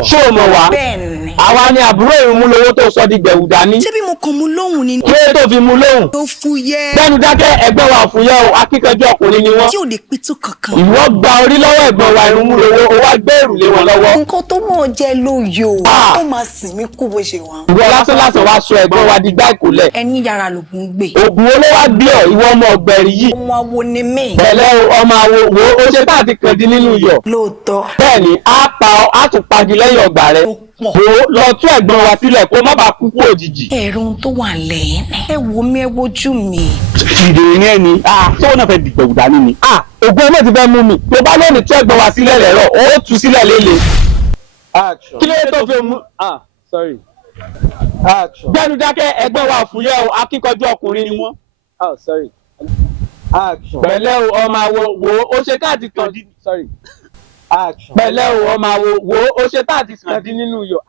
pẹ̀lẹ́. ṣó o mọ̀ wá. bẹ́ẹ̀ni. àwa ni àbúrò ìrúnmúlówó tó sọ di gbẹ̀wù dání. ṣé bí mo kàn mú lóhùn ni. kí ló tó fi mú lóhùn. tó fúyẹ́. gbẹ́nu dákẹ́ ẹ̀gbọ́n wa òfúyẹ́ o akíkanjú ọkùnrin ni wọ́n. tí ò lè pitú kankan. ìwọ gba orí lọ́wọ́ ẹ̀gbọ́n wa ìrúnmúlówó o wá gbé ìrùlé wọn lọ́wọ́. nǹkan tó mọ̀ jẹ́ lóyò ó máa sìn mí kú bó ṣe wà. ìwọ lásán lásán wá sọ ẹ̀gbọ́n wa di gbá ìkólẹ̀. ẹni yàrá lògùn gbé. ògùn olówó gbé ọ ìwọ ọmọ ọ̀gbẹ̀rì yìí. ọmọ awo ni mí. pẹ̀lẹ́ ọmọ awo wo ó ṣe tá àti kàn dín nínú iyọ̀. lóòótọ́. bẹ́ẹ̀ni á pa ọ á tún pagi lẹ́yìn ọgbà rẹ. wo lọ tú ẹ̀gbọ́n wa sílẹ̀ kó má bàa kú kú òjijì. ẹ̀rù tó wà lẹ́yìn ẹ wo mi ẹ wojú mi. ìdè yẹn ni tó náà fẹ́ dìgbẹ̀wù dání ni. ògùn ọmọ ti fẹ́ mú mi tó bá lónìí tú ẹ̀gbọ́n wa sílẹ̀ lẹ́rọ̀ ó tú sílẹ̀ lélẹ̀. kí ló tó fi mú. Sorry. Action. gbẹ́nu dákẹ́ ẹ̀gbọ́n wa òfúyẹ́ o akíkanjú ọkùnrin ni wọ́n. Sorry. Action. pẹ̀lẹ́ o ọmọ awo wo ó ṣe káàdì kan dín. Sorry. Action. pẹ̀lẹ́ o ọmọ awo wo ó ṣe káàdì kan dín nínú iyọ̀.